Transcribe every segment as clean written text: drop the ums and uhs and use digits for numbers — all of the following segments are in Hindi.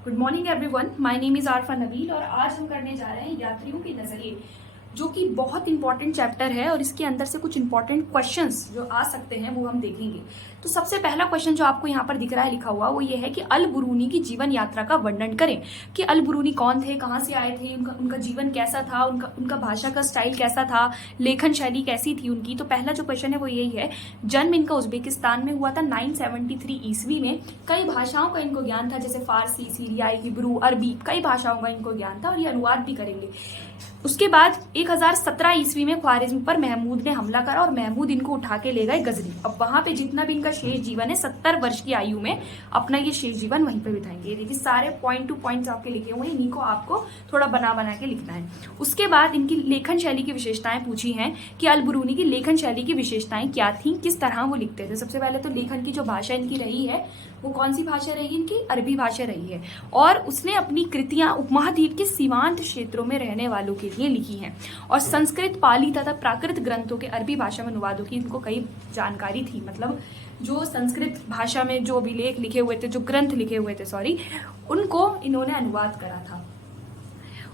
Good morning everyone, my name is Arfa Nabeel और आज हम करने जा रहे हैं यात्रियों के नजरिए, जो कि बहुत इंपॉर्टेंट चैप्टर है और इसके अंदर से कुछ इंपॉर्टेंट क्वेश्चंस जो आ सकते हैं वो हम देखेंगे। तो सबसे पहला क्वेश्चन जो आपको यहाँ पर दिख रहा है लिखा हुआ, वो ये है कि अल बुरूनी की जीवन यात्रा का वर्णन करें कि अल बुरूनी कौन थे, कहाँ से आए थे, उनका जीवन कैसा था, उनका भाषा का स्टाइल कैसा था, लेखन शैली कैसी थी उनकी। तो पहला जो क्वेश्चन है वो यही है। जन्म इनका उज्बेकिस्तान में हुआ था 973 ईस्वी में। कई भाषाओं का इनको ज्ञान था, जैसे फारसी, सीरियाई, हिब्रू, अरबी, कई भाषाओं का इनको ज्ञान था और ये अनुवाद भी करेंगे। उसके बाद 1017 ईस्वी में ख्वारिज्म पर महमूद ने हमला करा और महमूद इनको उठा के ले गए गजनी। अब वहां पे जितना भी इनका शेष जीवन है, 70 वर्ष की आयु में अपना ये शेष जीवन वहीं पे बिताएंगे। देखिए सारे पॉइंट टू पॉइंट्स आपके लिखे हुए हैं, इन्हीं को आपको थोड़ा बना बना के लिखना है। उसके बाद इनकी लेखन शैली की विशेषताएं पूछी हैं कि अल बुरूनी की लेखन शैली की विशेषताएं क्या थी, किस तरह वो लिखते थे। सबसे पहले तो लेखन की जो भाषा इनकी रही है वो कौन सी भाषा रही, इनकी अरबी भाषा रही है। और उसने अपनी कृतियां उपमहाद्वीप के सीमांत क्षेत्रों में रहने वालों के लिए लिखी हैं। और संस्कृत, पाली तथा प्राकृत ग्रंथों के अरबी भाषा में अनुवादों की इनको कई जानकारी थी। मतलब जो संस्कृत भाषा में जो अभिलेख लिखे हुए थे, जो ग्रंथ लिखे हुए थे उनको इन्होंने अनुवाद करा था।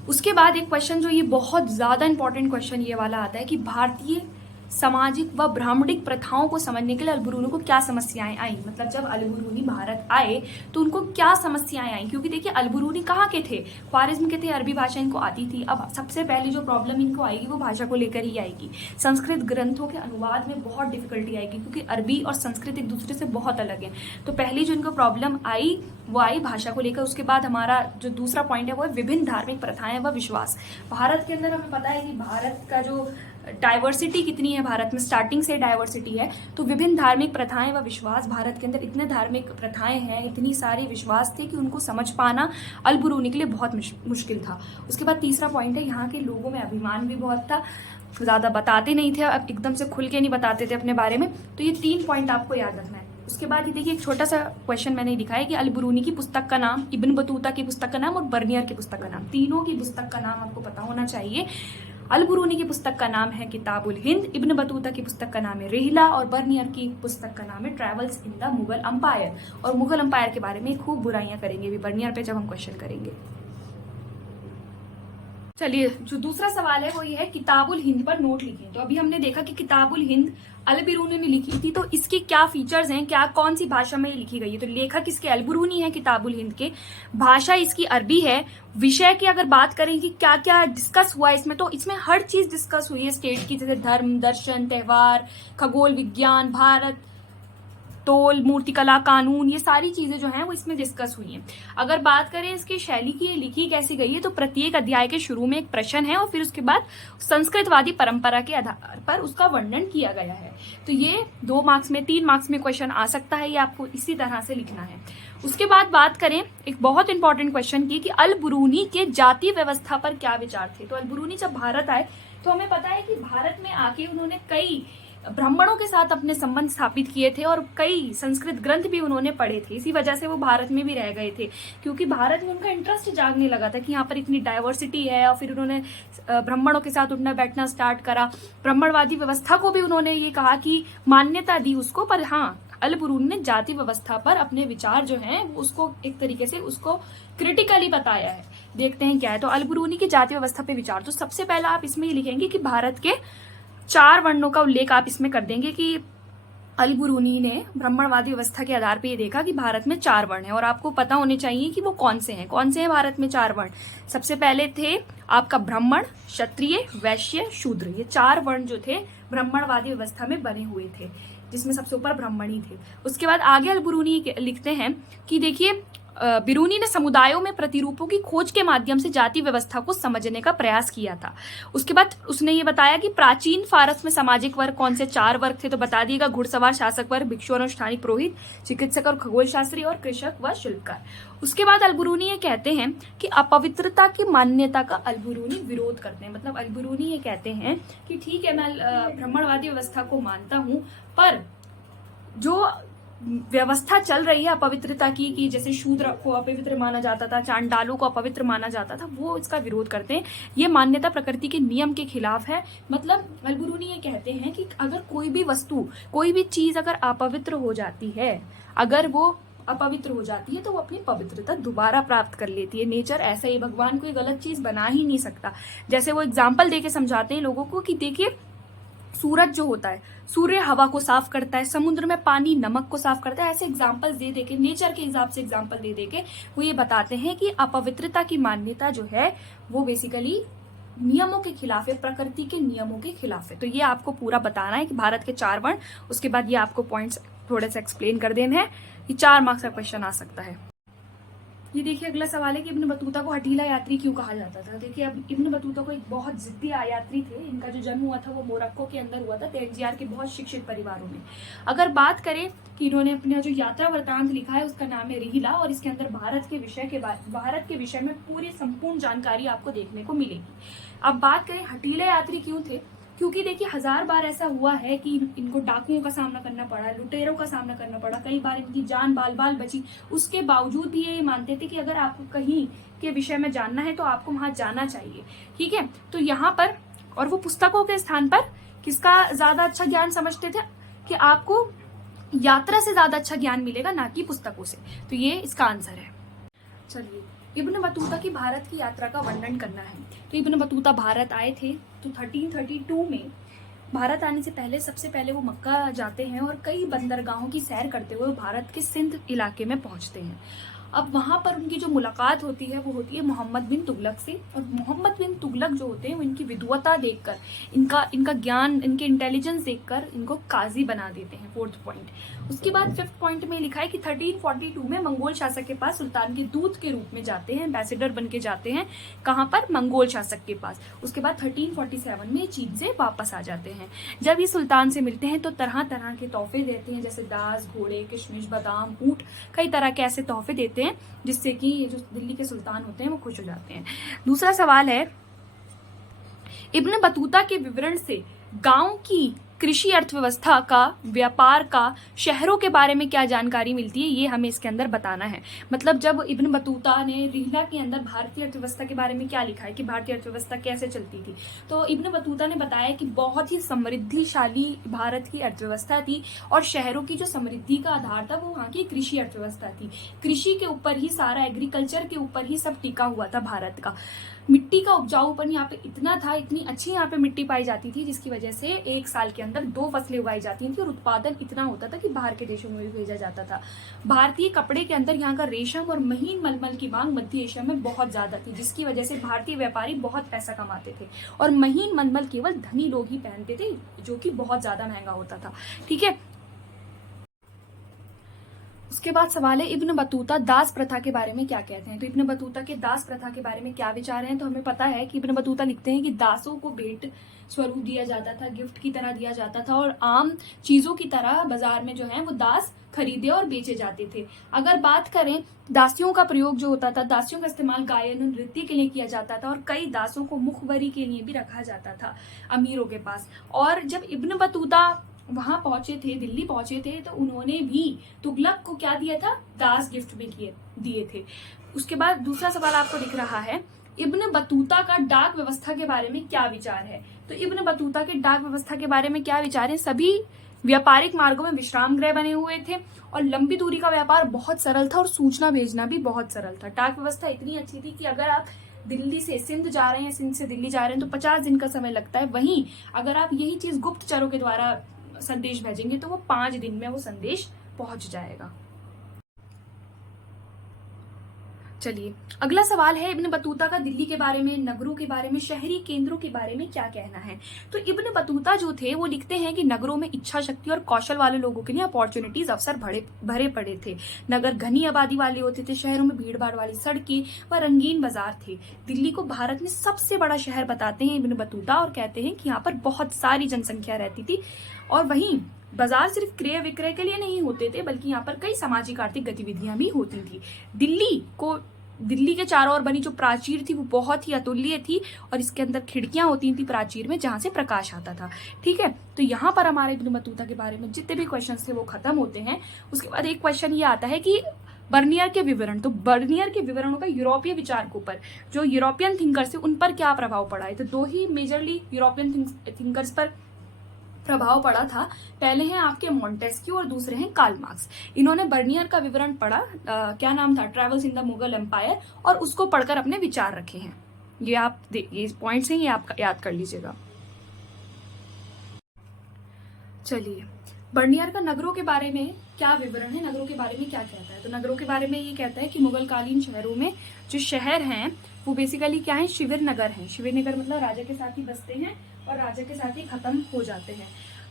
उसके बाद एक क्वेश्चन जो ये बहुत ज्यादा इंपॉर्टेंट क्वेश्चन ये वाला आता है कि भारतीय सामाजिक व ब्राह्मणिक प्रथाओं को समझने के लिए अल बुरूनी को क्या समस्याएं आई। मतलब जब अल बुरूनी भारत आए तो उनको क्या समस्याएं आई, क्योंकि देखिए अल बुरूनी कहाँ के थे, ख्वारिज्म के थे, अरबी भाषा इनको आती थी। अब सबसे पहले जो प्रॉब्लम इनको आएगी वो भाषा को लेकर ही आएगी। संस्कृत ग्रंथों के अनुवाद में बहुत डिफिकल्टी आएगी, क्योंकि अरबी और संस्कृत एक दूसरे से बहुत अलग है। तो पहली जो इनको प्रॉब्लम आई वो आई भाषा को लेकर। उसके बाद हमारा जो दूसरा पॉइंट है वो है विभिन्न धार्मिक प्रथाएं व विश्वास। भारत के अंदर हमें पता है कि भारत का जो डाइवर्सिटी कितनी है, भारत में स्टार्टिंग से डाइवर्सिटी है। तो विभिन्न धार्मिक प्रथाएं व विश्वास, भारत के अंदर इतने धार्मिक प्रथाएं हैं, इतनी सारे विश्वास थे कि उनको समझ पाना अल बुरूनी के लिए बहुत मुश्किल था। उसके बाद तीसरा पॉइंट है, यहाँ के लोगों में अभिमान भी बहुत था, ज्यादा बताते नहीं थे, अब एकदम से खुल के नहीं बताते थे अपने बारे में। तो ये 3 पॉइंट आपको याद रखना है। उसके बाद ये देखिए एक छोटा सा क्वेश्चन मैंने लिखा है कि अल बुरूनी की पुस्तक का नाम, इब्न बतूता की पुस्तक का नाम और बर्नियर की पुस्तक का नाम, तीनों की पुस्तक का नाम आपको पता होना चाहिए। अल बुरूनी की पुस्तक का नाम है किताबुल हिंद, इब्न बतूता की पुस्तक का नाम है रिहला और बर्नियर की पुस्तक का नाम है travels in the Mughal umpire. और मुगल अंपायर के बारे में खूब बुराइयां करेंगे भी बर्नियर पे जब हम क्वेश्चन करेंगे। चलिए जो दूसरा सवाल है वो ये है, किताबुल हिंद पर नोट लिखें। तो अभी हमने देखा कि किताबुल हिंद अल बुरूनी ने लिखी थी, तो इसकी क्या फीचर्स हैं, क्या कौन सी भाषा में ये लिखी गई है। तो लेखक इसके अल बुरूनी है किताबुल हिंद के, भाषा इसकी अरबी है। विषय की अगर बात करें कि क्या क्या डिस्कस हुआ इसमें, तो इसमें हर चीज डिस्कस हुई है स्टेट की, जैसे धर्म, दर्शन, त्योहार, खगोल विज्ञान, भारत, तोल, मूर्तिकला, कानून, ये सारी चीजें जो हैं वो इसमें डिस्कस हुई हैं। अगर बात करें इसकी शैली की, ये लिखी कैसी गई है, तो प्रत्येक अध्याय के शुरू में एक प्रश्न है और फिर उसके बाद संस्कृतवादी परंपरा के आधार पर उसका वर्णन किया गया है। तो ये 2 मार्क्स में, 3 मार्क्स में क्वेश्चन आ सकता है, ये आपको इसी तरह से लिखना है। उसके बाद बात करें एक बहुत इंपॉर्टेंट क्वेश्चन की कि अल बुरूनी के जाति व्यवस्था पर क्या विचार थे। तो अल बुरूनी जब भारत आए तो हमें पता है कि भारत में आके उन्होंने कई ब्राह्मणों के साथ अपने संबंध स्थापित किए थे और कई संस्कृत ग्रंथ भी उन्होंने पढ़े थे। इसी वजह से वो भारत में भी रह गए थे, क्योंकि भारत में उनका इंटरेस्ट जागने लगा था कि यहाँ पर इतनी डाइवर्सिटी है। और फिर उन्होंने ब्राह्मणों के साथ उठना बैठना स्टार्ट करा। ब्राह्मणवादी व्यवस्था को भी उन्होंने ये कहा कि मान्यता दी उसको, पर हाँ अल बुरूनी ने जाति व्यवस्था पर अपने विचार जो हैं उसको एक तरीके से उसको क्रिटिकली बताया है। देखते हैं क्या है। तो अल बुरूनी की जाति व्यवस्था पे विचार, तो सबसे पहला आप इसमें ये लिखेंगे कि भारत के 4 वर्णों का उल्लेख आप इसमें कर देंगे कि अल बुरूनी ने ब्राह्मणवादी व्यवस्था के आधार पर ये देखा कि भारत में 4 वर्ण है और आपको पता होने चाहिए कि वो कौन से हैं। कौन से हैं भारत में 4 वर्ण? सबसे पहले थे आपका ब्राह्मण, क्षत्रिय, वैश्य, शूद्र। ये 4 वर्ण जो थे ब्राह्मणवादी व्यवस्था में बने हुए थे, जिसमें सबसे ऊपर ब्राह्मण ही थे। उसके बाद आगे अल बुरूनी लिखते हैं कि देखिए बिरूनी ने समुदायों में प्रतिरूपों की खोज के माध्यम से जाति व्यवस्था को समझने का प्रयास किया था। उसके बाद उसने ये बताया कि प्राचीन फारस में सामाजिक वर्ग कौन से 4 वर्ग थे, तो बता दिएगा घुड़सवार, शासक वर्ग, भिक्षु, अनुष्ठानिक, पुरोहित, चिकित्सक और खगोल शास्त्री, और कृषक व शिल्पकार। उसके बाद अल बुरूनी ये कहते हैं कि अपवित्रता की मान्यता का अल बुरूनी विरोध करते हैं। मतलब अल बुरूनी ये कहते हैं कि ठीक है मैं ब्राह्मणवादी व्यवस्था को मानता हूं, पर जो व्यवस्था चल रही है अपवित्रता की, कि जैसे शूद्र को अपवित्र माना जाता था, चांडालों को अपवित्र माना जाता था, वो इसका विरोध करते हैं। ये मान्यता प्रकृति के नियम के खिलाफ है। मतलब अल बुरूनी ये कहते हैं कि अगर कोई भी वस्तु, कोई भी चीज अगर अपवित्र हो जाती है, अगर वो अपवित्र हो जाती है तो वो अपनी पवित्रता दोबारा प्राप्त कर लेती है। नेचर ऐसा ही, भगवान कोई गलत चीज बना ही नहीं सकता। जैसे वो एग्जाम्पल देके समझाते हैं लोगों को कि देखिए, सूरज जो होता है, सूर्य हवा को साफ करता है, समुद्र में पानी नमक को साफ करता है। ऐसे एग्जाम्पल दे देके, नेचर के हिसाब से एग्जाम्पल दे देके वो ये बताते हैं कि अपवित्रता की मान्यता जो है वो बेसिकली नियमों के खिलाफ है, प्रकृति के नियमों के खिलाफ है। तो ये आपको पूरा बताना है कि भारत के 4 वर्ण, उसके बाद ये आपको पॉइंट्स थोड़े से एक्सप्लेन कर देने हैं। ये 4 मार्क्स का क्वेश्चन आ सकता है। ये देखिए अगला सवाल है कि इब्न बतूता को हठीला यात्री क्यों कहा जाता था। देखिए, अब इब्न बतूता को एक बहुत जिद्दी यात्री थे। इनका जो जन्म हुआ था वो मोरक्को के अंदर हुआ था, तंजीर के बहुत शिक्षित परिवारों में। अगर बात करें कि इन्होंने अपना जो यात्रा वृत्तांत लिखा है उसका नाम है रिहिला, और इसके अंदर भारत के विषय में पूरी संपूर्ण जानकारी आपको देखने को मिलेगी। अब बात करें हठीले यात्री क्यों थे, क्योंकि देखिए 1000 बार ऐसा हुआ है कि इनको डाकुओं का सामना करना पड़ा, लुटेरों का सामना करना पड़ा, कई बार इनकी जान बाल बाल बची। उसके बावजूद भी ये मानते थे कि अगर आपको कहीं के विषय में जानना है तो आपको वहां जाना चाहिए। ठीक है, तो यहाँ पर, और वो पुस्तकों के स्थान पर किसका ज्यादा अच्छा ज्ञान समझते थे कि आपको यात्रा से ज्यादा अच्छा ज्ञान मिलेगा, ना कि पुस्तकों से। तो ये इसका आंसर है। चलिए, इब्न बतूता की भारत की यात्रा का वर्णन करना है। तो इब्न बतूता भारत आए थे तो 1332 में भारत आने से पहले सबसे पहले वो मक्का जाते हैं और कई बंदरगाहों की सैर करते हुए भारत के सिंध इलाके में पहुंचते हैं। अब वहां पर उनकी जो मुलाकात होती है वो होती है मोहम्मद बिन तुगलक से। और मोहम्मद बिन तुगलक जो होते हैं वो इनकी विद्वता देखकर, इनका ज्ञान, इनके इंटेलिजेंस देखकर इनको काजी बना देते हैं। 4th point. उसके बाद 5th पॉइंट में लिखा है कि 1342 में मंगोल शासक के पास सुल्तान के दूत के रूप में जाते हैं, एम्बेसडर बन के जाते हैं। कहाँ पर? मंगोल शासक के पास। उसके बाद 1347 में चीन से वापस आ जाते हैं। जब ये सुल्तान से मिलते हैं तो तरह तरह के तोहफे देते हैं, जैसे दास, घोड़े, किशमिश, बादाम, ऊंट, कई तरह के ऐसे तोहफे देते हैं जिससे कि ये जो दिल्ली के सुल्तान होते हैं वो खुश हो जाते हैं। दूसरा सवाल है, इब्न बतूता के विवरण से गांव की कृषि अर्थव्यवस्था का, व्यापार का, शहरों के बारे में क्या जानकारी मिलती है, ये हमें इसके अंदर बताना है। मतलब जब इब्न बतूता ने रिहला के अंदर भारतीय अर्थव्यवस्था के बारे में क्या लिखा है कि भारतीय अर्थव्यवस्था कैसे चलती थी, तो इब्न बतूता ने बताया कि बहुत ही समृद्धिशाली भारत की अर्थव्यवस्था थी और शहरों की जो समृद्धि का आधार था वो वहाँ की कृषि अर्थव्यवस्था थी। कृषि के ऊपर ही सारा, एग्रीकल्चर के ऊपर ही सब टिका हुआ था भारत का। मिट्टी का उपजाऊपन यहाँ पे इतना था, इतनी अच्छी यहाँ पे मिट्टी पाई जाती थी जिसकी वजह से एक साल के अंदर 2 फसलें उगाई जाती थी और उत्पादन इतना होता था कि बाहर के देशों में भी भेजा जाता था। भारतीय कपड़े के अंदर यहाँ का रेशम और महीन मलमल की मांग मध्य एशिया में बहुत ज्यादा थी, जिसकी वजह से भारतीय व्यापारी बहुत पैसा कमाते थे और महीन मलमल केवल धनी लोग ही पहनते थे, जो कि बहुत ज्यादा महंगा होता था। ठीक है, उसके बाद सवाल है इब्न बतूता दास प्रथा के बारे में क्या कहते हैं। तो इब्न बतूता के दास प्रथा के बारे में क्या विचार हैं, तो हमें पता है कि इब्न बतूता लिखते हैं कि दासों को भेंट स्वरूप दिया जाता था, गिफ्ट की तरह दिया जाता था और आम चीजों की तरह बाजार में जो है वो दास खरीदे और बेचे जाते थे। अगर बात करें दासियों का प्रयोग जो होता था, दासियों का इस्तेमाल गायन और नृत्य के लिए किया जाता था और कई दासों को मुखबरी के लिए भी रखा जाता था अमीरों के पास। और जब इब्न बतूता वहां पहुंचे थे, दिल्ली पहुंचे थे, तो उन्होंने भी तुगलक को क्या दिया था? दास गिफ्ट में दिए थे। उसके बाद दूसरा सवाल आपको दिख रहा है, इब्न बतूता का डाक व्यवस्था के बारे में क्या विचार है। तो इब्न बतूता के डाक व्यवस्था के बारे में क्या विचार है? सभी व्यापारिक मार्गों में विश्राम गृह बने हुए थे और लंबी दूरी का व्यापार बहुत सरल था और सूचना भेजना भी बहुत सरल था। डाक व्यवस्था इतनी अच्छी थी कि अगर आप दिल्ली से सिंध जा रहे हैं, सिंध से दिल्ली जा रहे हैं तो 50 दिन का समय लगता है। वहीं अगर आप यही चीज गुप्तचरों के द्वारा संदेश भेजेंगे तो वो 5 दिन में वो संदेश पहुंच जाएगा। चलिए, अगला सवाल है, इब्न बतूता का दिल्ली के बारे में, नगरों के बारे में, शहरी केंद्रों के बारे में क्या कहना है। तो इब्न बतूता जो थे वो लिखते हैं कि नगरों में इच्छा शक्ति और कौशल वाले लोगों के लिए अपॉर्चुनिटीज, अवसर भरे पड़े थे। नगर घनी आबादी वाले होते थे, शहरों में भीड़ भाड़ वाली सड़कें व रंगीन बाजार थे। दिल्ली को भारत में सबसे बड़ा शहर बताते हैं इब्न बतूता और कहते हैं कि यहाँ पर बहुत सारी जनसंख्या रहती थी और वहीं बाजार सिर्फ क्रय विक्रय के लिए नहीं होते थे बल्कि यहाँ पर कई सामाजिक आर्थिक गतिविधियां भी होती थी। दिल्ली के चारों ओर बनी जो प्राचीर थी वो बहुत ही अतुल्य थी और इसके अंदर खिड़कियां होती थी प्राचीर में जहां से प्रकाश आता था। ठीक है, तो यहाँ पर हमारे इब्न बतूता के बारे में जितने भी क्वेश्चन थे वो खत्म होते हैं। उसके बाद एक क्वेश्चन ये आता है कि बर्नियर के विवरण, तो बर्नियर के विवरणों का यूरोपीय विचार के ऊपर, जो यूरोपियन थिंकर्स थे उन पर क्या प्रभाव पड़ा है। तो 2 ही मेजरली यूरोपियन थिंकर्स पर प्रभाव पड़ा था। पहले हैं आपके मॉन्टेस्क्यू और दूसरे हैं कार्ल मार्क्स। इन्होंने बर्नियर का विवरण पढ़ा, क्या नाम था, travels in the Mughal empire, और उसको पढ़कर अपने विचार रखे हैं। ये आप ये पॉइंट्स हैं, ये आप याद कर लीजिएगा। चलिए, बर्नियर का नगरों के बारे में क्या विवरण है, नगरों के बारे में क्या कहता है। तो नगरों के बारे में ये कहता है कि मुगल कालीन शहरों में जो शहर हैं वो बेसिकली क्या है, शिविर नगर हैं। शिविर नगर मतलब राजा के साथ ही बसते हैं और राजा के साथ ही खत्म हो जाते हैं।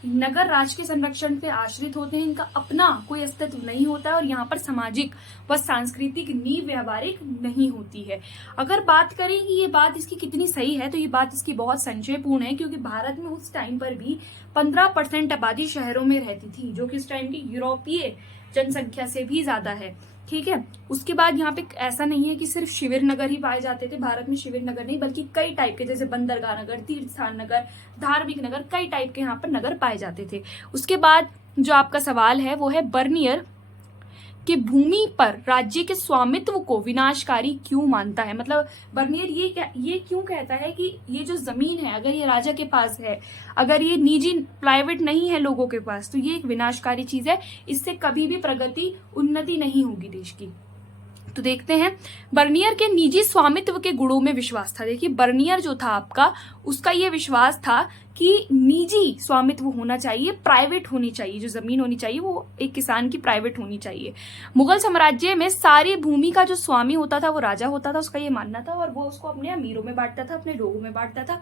नगर राज के संरक्षण पे आश्रित होते हैं, इनका अपना कोई अस्तित्व नहीं होता है और यहाँ पर सामाजिक व सांस्कृतिक नींव व्यवहारिक नहीं होती है। अगर बात करें कि ये बात इसकी कितनी सही है, तो ये बात इसकी बहुत संशयपूर्ण है, क्योंकि भारत में उस टाइम पर भी 15% आबादी शहरों में रहती थी, जो कि इस टाइम की यूरोपीय जनसंख्या से भी ज्यादा है। ठीक है, उसके बाद यहाँ पे ऐसा नहीं है कि सिर्फ शिविर नगर ही पाए जाते थे। भारत में शिविर नगर नहीं बल्कि कई टाइप के, जैसे बंदरगाह नगर, तीर्थ स्थान नगर, धार्मिक नगर, कई टाइप के यहाँ पर नगर पाए जाते थे। उसके बाद जो आपका सवाल है वो है बर्नियर कि भूमि पर राज्य के स्वामित्व को विनाशकारी क्यों मानता है। मतलब बर्नियर ये क्यों कहता है कि ये जो जमीन है अगर ये राजा के पास है, अगर ये निजी प्राइवेट नहीं है लोगों के पास, तो ये एक विनाशकारी चीज है, इससे कभी भी प्रगति उन्नति नहीं होगी देश की। तो देखते हैं, बर्नियर के निजी स्वामित्व के गुणों में विश्वास था। देखिए, बर्नियर जो था आपका, उसका ये विश्वास था कि निजी स्वामित्व होना चाहिए, प्राइवेट होनी चाहिए, जो जमीन होनी चाहिए वो एक किसान की प्राइवेट होनी चाहिए। मुगल साम्राज्य में सारी भूमि का जो स्वामी होता था वो राजा होता था, उसका ये मानना था, और वो उसको अपने अमीरों में बांटता था, अपने लोगों में बांटता था,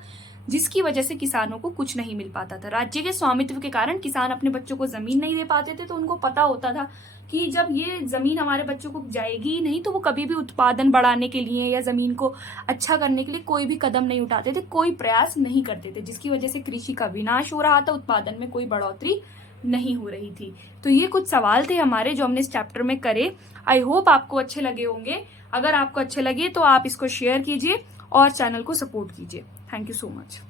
जिसकी वजह से किसानों को कुछ नहीं मिल पाता था। राज्य के स्वामित्व के कारण किसान अपने बच्चों को जमीन नहीं दे पाते थे, तो उनको पता होता था कि जब ये जमीन हमारे बच्चों को जाएगी ही नहीं, तो वो कभी भी उत्पादन बढ़ाने के लिए या जमीन को अच्छा करने के लिए कोई भी कदम नहीं उठाते थे, कोई प्रयास नहीं करते थे, जिसकी वजह से कृषि का विनाश हो रहा था, उत्पादन में कोई बढ़ोतरी नहीं हो रही थी। तो ये कुछ सवाल थे हमारे जो हमने इस चैप्टर में करे। आई होप आपको अच्छे लगे होंगे। अगर आपको अच्छे लगे तो आप इसको शेयर कीजिए और चैनल को सपोर्ट कीजिए। Thank you so much.